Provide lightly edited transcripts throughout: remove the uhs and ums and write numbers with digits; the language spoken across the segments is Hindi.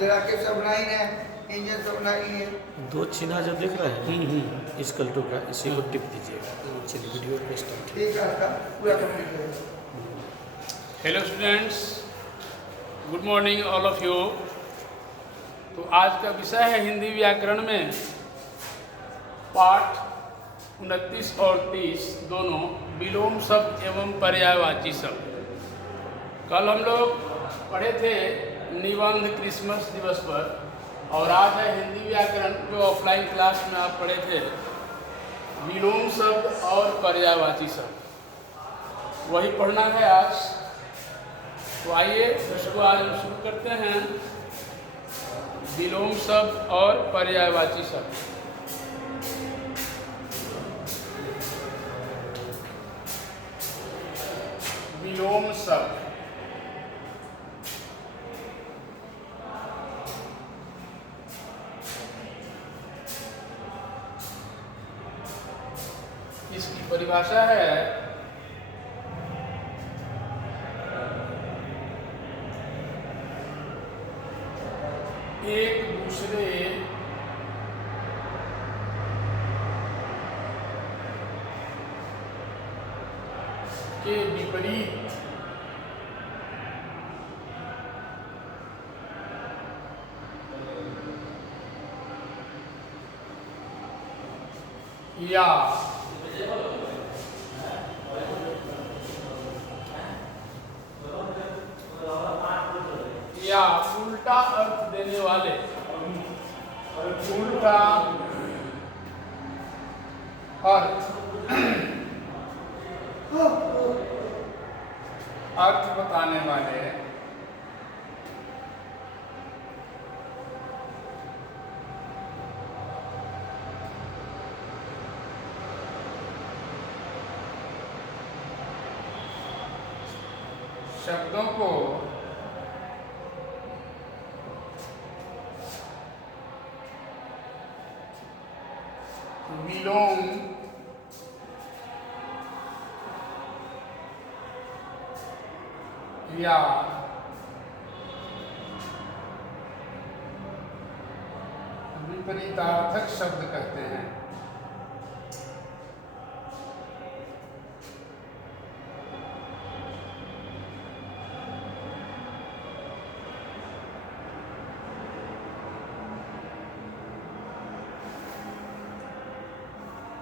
जरा के सब लाइन है, इंजन सब लाइन है। दो चिन्ह जो देख रहे हैं इस कल्टू का, इसी को टिप दीजिएगा। चलिए वीडियो पे स्टार्ट। ठीक है, आपका पूरा कंप्लीट है। Hello students, good morning all of you. तो आज का विषय है हिंदी व्याकरण में पाठ 29 और 30 दोनों विलोम शब्द एवं पर्यायवाची शब्द। कल हम लोग पढ़े थे निबंध क्रिसमस दिवस पर, और आज है हिंदी व्याकरण जो ऑफलाइन क्लास में आप पढ़े थे विलोम शब्द और पर्यायवाची शब्द, वही पढ़ना है आज। तो आइए इसको आज हम शुरू करते हैं। विलोम शब्द और पर्यायवाची शब्द। विलोम शब्द इसकी परिभाषा है एक दूसरे के विपरीत या उल्टा अर्थ देने वाले, उल्टा अर्थ बताने वाले शब्दों को विलोम या विपरीतार्थक शब्द कहते हैं।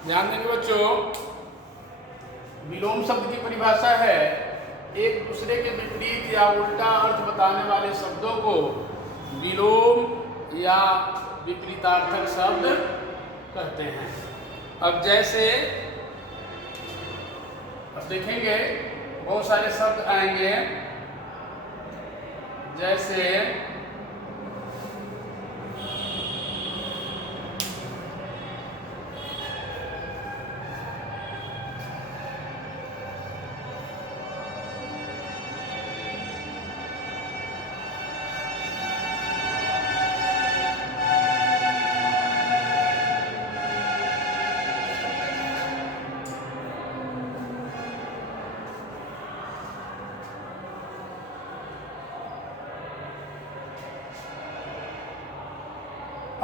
ध्यान देंगे बच्चों, विलोम शब्द की परिभाषा है एक दूसरे के विपरीत या उल्टा अर्थ बताने वाले शब्दों को विलोम या विपरीतार्थक शब्द कहते हैं। अब जैसे अब देखेंगे बहुत सारे शब्द आएंगे, जैसे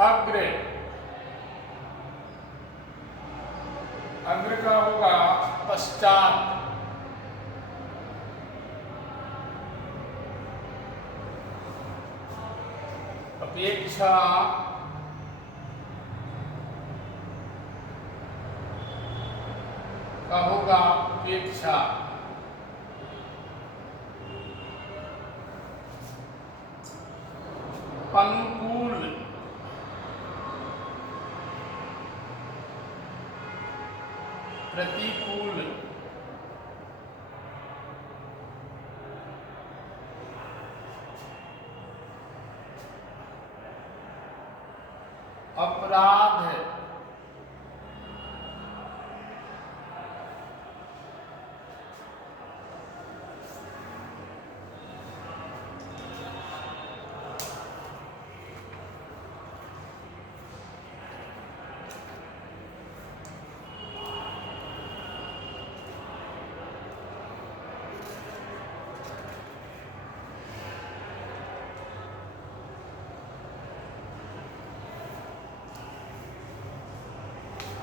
अग्र, अग्र का होगा पश्चात, अपेक्षा का होगा उपेक्षा, अनुकूल, प्रतिकूल, अपराध,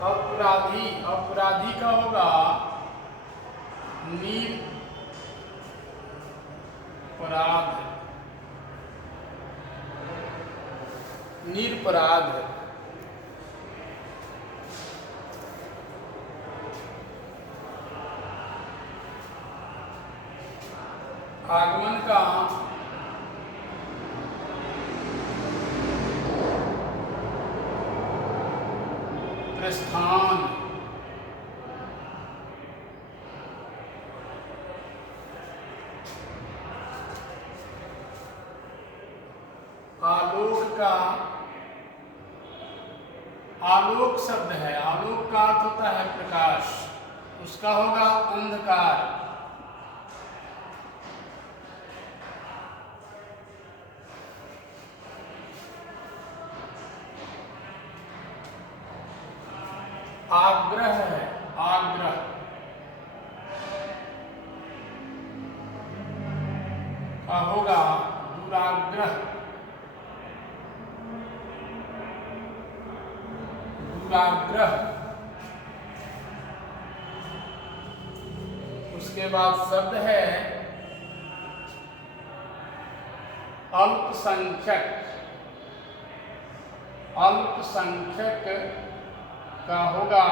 अपराधी, अपराधी का होगा निरपराध, निरपराध। आगमन का प्रस्थान, आलोक का, आलोक शब्द है, आलोक का अर्थ होता है प्रकाश, उसका होगा अंधकार। आग्रह है, आग्रह, का होगा दुराग्रह, दुराग्रह। उसके बाद शब्द है अल्पसंख्यक, अल्पसंख्यक का होगा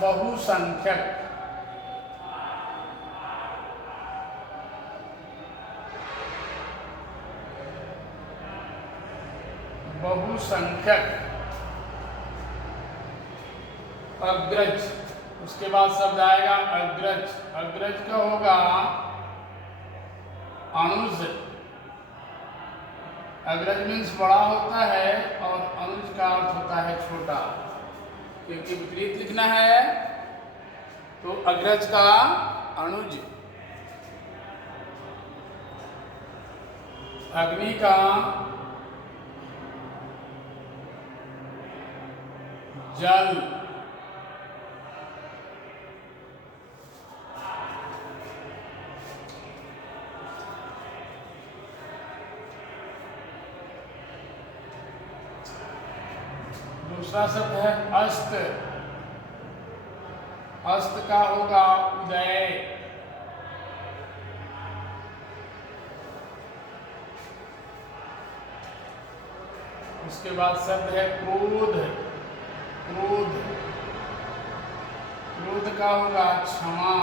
बहुसंख्यक, बहुसंख्यक। अग्रज, उसके बाद शब्द आएगा अग्रज, अग्रज का होगा अनुज। अग्रज मीन्स बड़ा होता है और अनुज का अर्थ होता है छोटा, क्योंकि विपरीत लिखना है तो अग्रज का अनुज। अग्नि का जल, दूसरा शब्द है अस्त, अस्त का होगा उदय। उसके बाद शब्द है क्रोध, क्रोध, क्रोध का होगा क्षमा।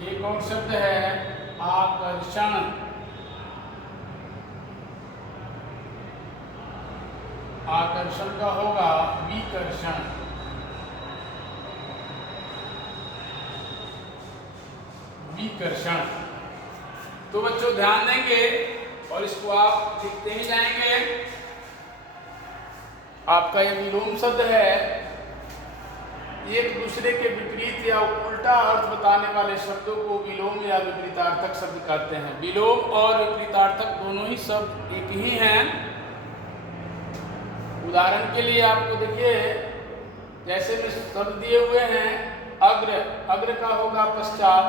एक और शब्द है आकर्षण, आकर्षण का होगा विकर्षण। विकर्षण। तो बच्चों ध्यान देंगे और इसको आप लिखते ही जाएंगे। आपका ये विलोम शब्द है, एक दूसरे के विपरीत या उल्टा अर्थ बताने वाले शब्दों को विलोम या विपरीतार्थक शब्द कहते हैं। विलोम और विपरीतार्थक दोनों ही शब्द एक ही हैं। उदाहरण के लिए आपको देखिए, जैसे में शब्द दिए हुए हैं अग्र, अग्र का होगा पश्चात,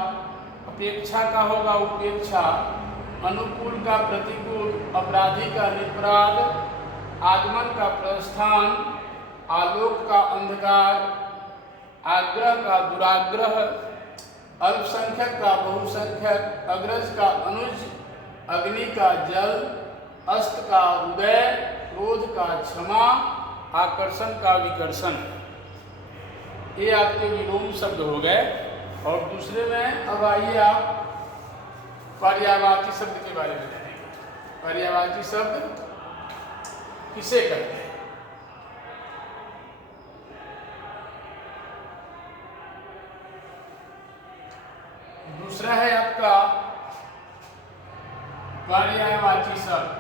अपेक्षा का होगा उपेक्षा, अनुकूल का प्रतिकूल, अपराधी का निरपराध, आगमन का प्रस्थान, आलोक का अंधकार, आग्रह का दुराग्रह, अल्पसंख्यक का बहुसंख्यक, अग्रज का अनुज, अग्नि का जल, अस्त का उदय, क्रोध का क्षमा, आकर्षण का विकर्षण। ये आपके विलोम शब्द हो गए। और दूसरे में अब आइए आप पर्यायवाची शब्द के बारे में जानेंगे। पर्यायवाची शब्द किसे कहते हैं? दूसरा है आपका पर्यायवाची शब्द।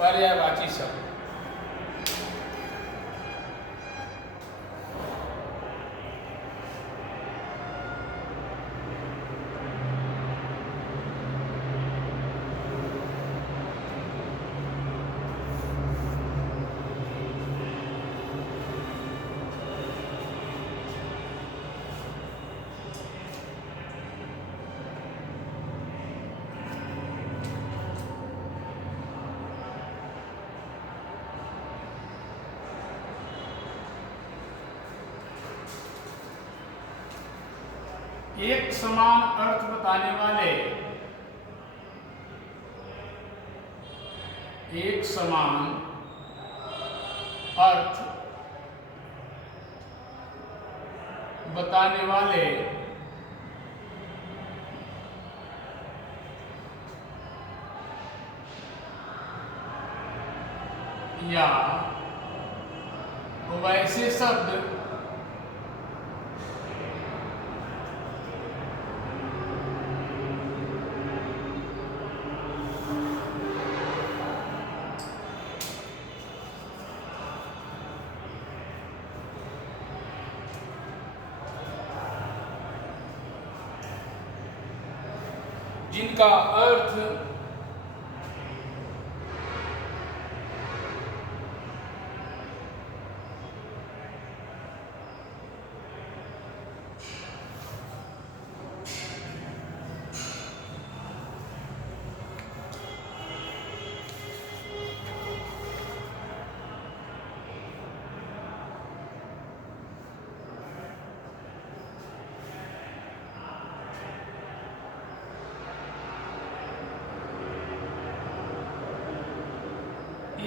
पर्यायवाची शब्द एक समान अर्थ बताने वाले एक समान अर्थ बताने वाले या वैसे शब्द जिनका अर्थ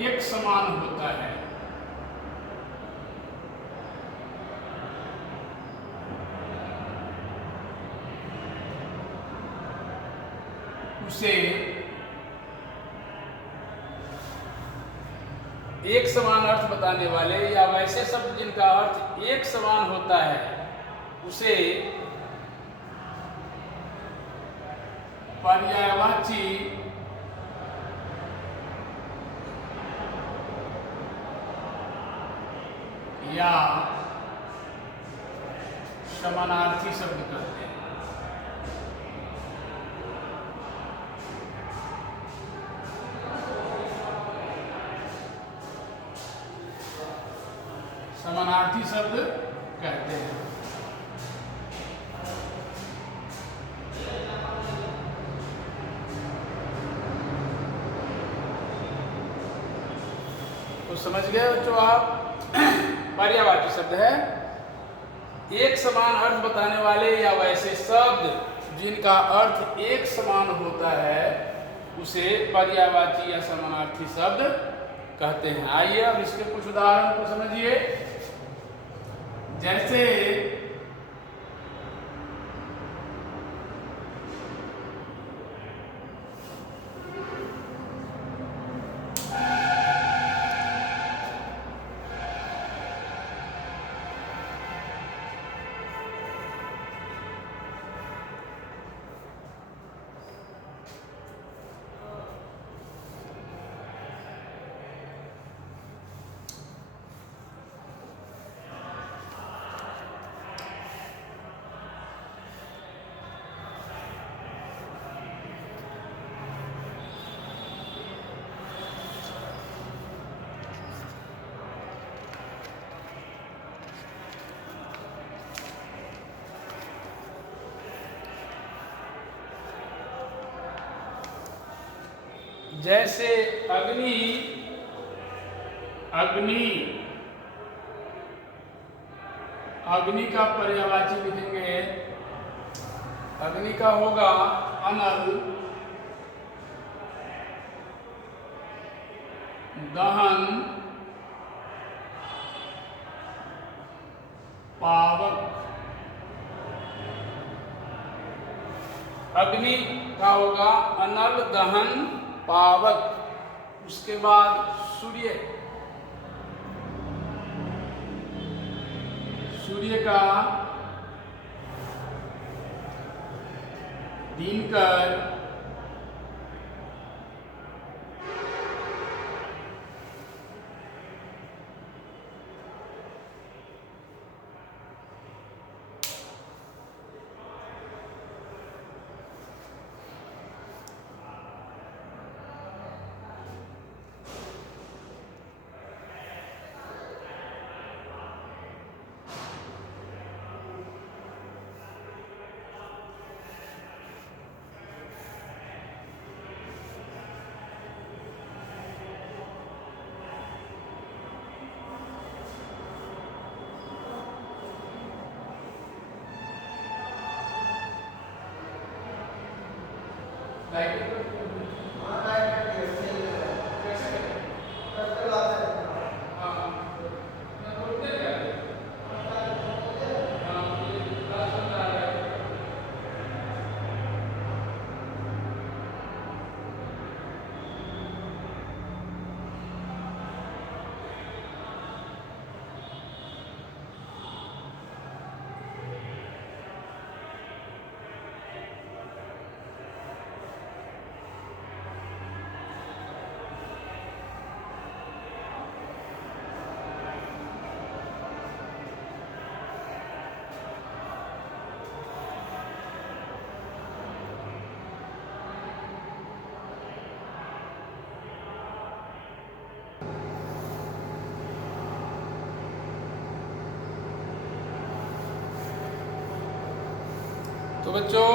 एक समान होता है, उसे एक समान अर्थ बताने वाले या वैसे शब्द जिनका अर्थ एक समान होता है उसे पर्यायवाची या समानार्थी शब्द कहते हैं। समानार्थी शब्द कहते हैं। तो समझ गए बच्चों आप, पर्यायवाची शब्द है एक समान अर्थ बताने वाले या वैसे शब्द जिनका अर्थ एक समान होता है उसे पर्यायवाची या समानार्थी शब्द कहते हैं। आइए अब इसके कुछ उदाहरण को समझिए। जैसे जैसे अग्नि, अग्नि, अग्नि का पर्यायवाची लिखेंगे, अग्नि का होगा अनल, दहन, पावक। अग्नि का होगा अनल, दहन, पावक। उसके बाद सूर्य, सूर्य का दिनकर, तो बच्चों,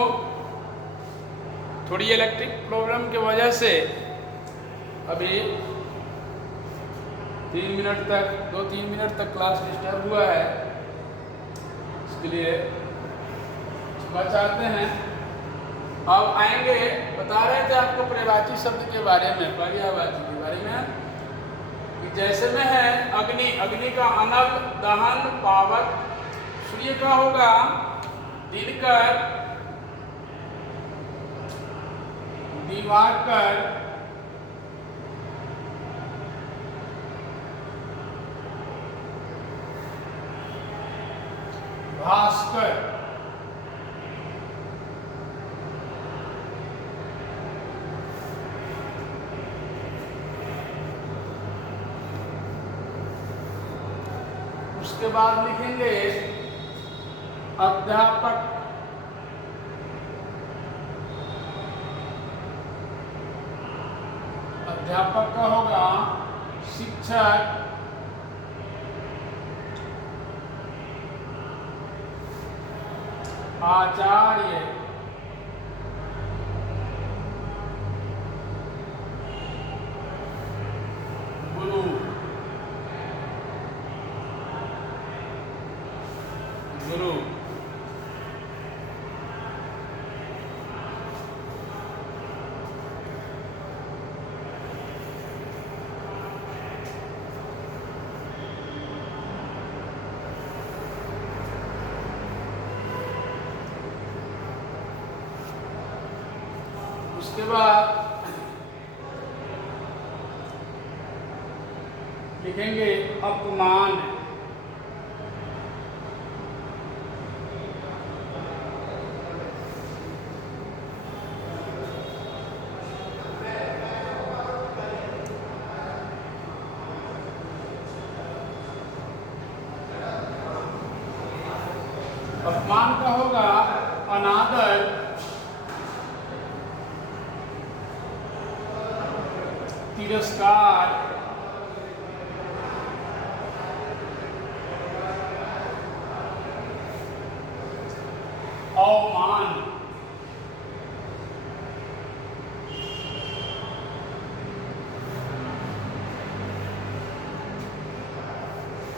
थोड़ी इलेक्ट्रिक प्रॉब्लम की वजह से अभी 2-3 मिनट तक क्लास डिस्टर्ब हुआ है। इसके लिए क्षमा चाहते हैं। अब आएंगे, बता रहे थे आपको पर्यायवाची शब्द के बारे में, पर्यायवाची के बारे में कि जैसे में है अग्नि, अग्नि का अनल, दहन, पावक। सूर्य का होगा दिनकर, दिवाकर, भास्कर। उसके बाद लिखेंगे अध्यापक, अध्यापक का होगा शिक्षक, आचार्य, गुरु। गुरु उसके बाद लिखेंगे अपमान, अपमान का होगा अनादर, तिरस्कार, अवमान।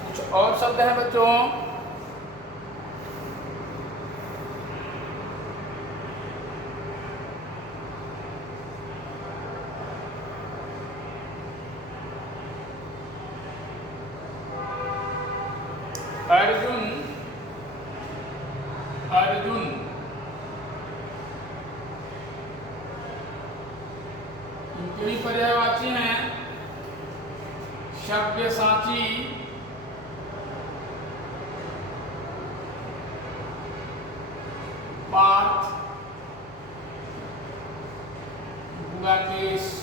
कुछ और शब्द हैं बच्चों, अर्जुन, अर्जुन, इनके भी पर्यायवाची हैं सव्यसाची, पार्थ, गुगाकेश।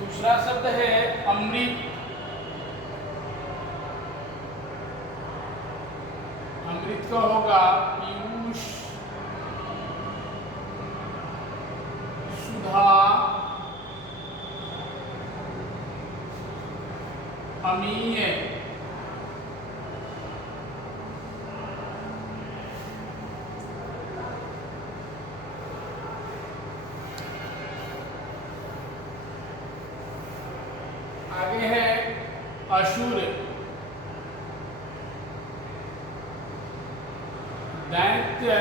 दूसरा शब्द है अमृत, अमृत का होगा पीयूष, सुधा, अमीय। आगे है असुर, दैत्य,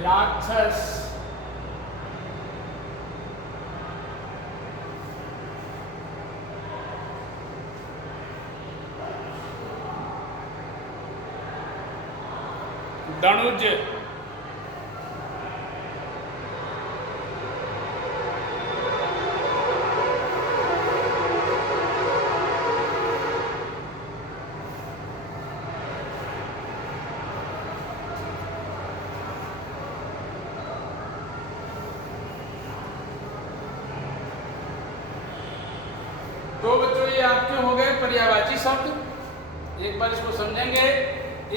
राक्षस, दनुज, तो बच्चों ये आपके हो गए पर्यायवाची शब्द। एक बार इसको समझेंगे।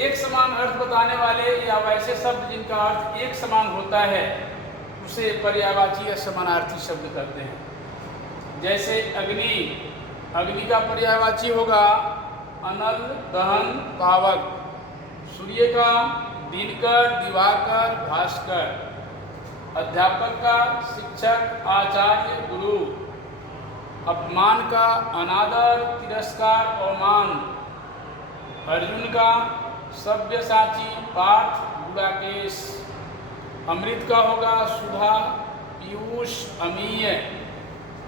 एक समान अर्थ बताने वाले या वैसे शब्द जिनका अर्थ एक समान होता है उसे पर्यायवाची या समानार्थी शब्द कहते हैं। जैसे अग्नि, अग्नि का पर्यायवाची होगा अनल, दहन, पावक। सूर्य का दिनकर, दिवाकर, भास्कर। अध्यापक का शिक्षक, आचार्य, गुरु। अपमान का अनादर, तिरस्कार, अवमान। अर्जुन का सव्यसाची, पार्थ, गुडाकेश। अमृत का होगा सुधा, पीयूष, अमीय।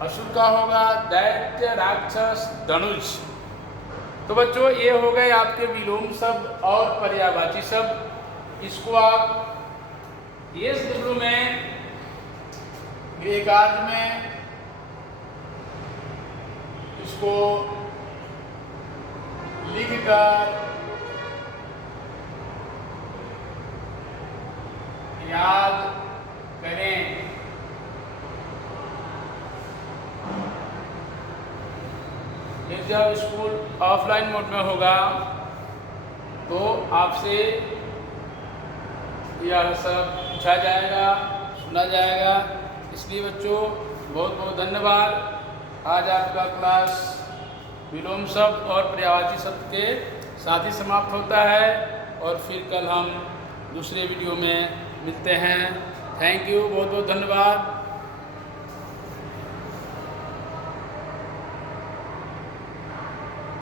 असुर का होगा दैत्य, राक्षस, धनुष। तो बच्चों ये हो गए आपके विलोम शब्द और पर्यायवाची शब्द। इसको आप ये शुरू में गृह कार्य में इसको लिखकर याद करें। ये जब स्कूल ऑफलाइन मोड में होगा तो आपसे यह सब पूछा जाएगा, सुना जाएगा। इसलिए बच्चों बहुत बहुत धन्यवाद। आज आपका क्लास विलोम शब्द और पर्यायवाची शब्द के साथ ही समाप्त होता है और फिर कल हम दूसरे वीडियो में मिलते हैं। थैंक यू, बहुत बहुत धन्यवाद।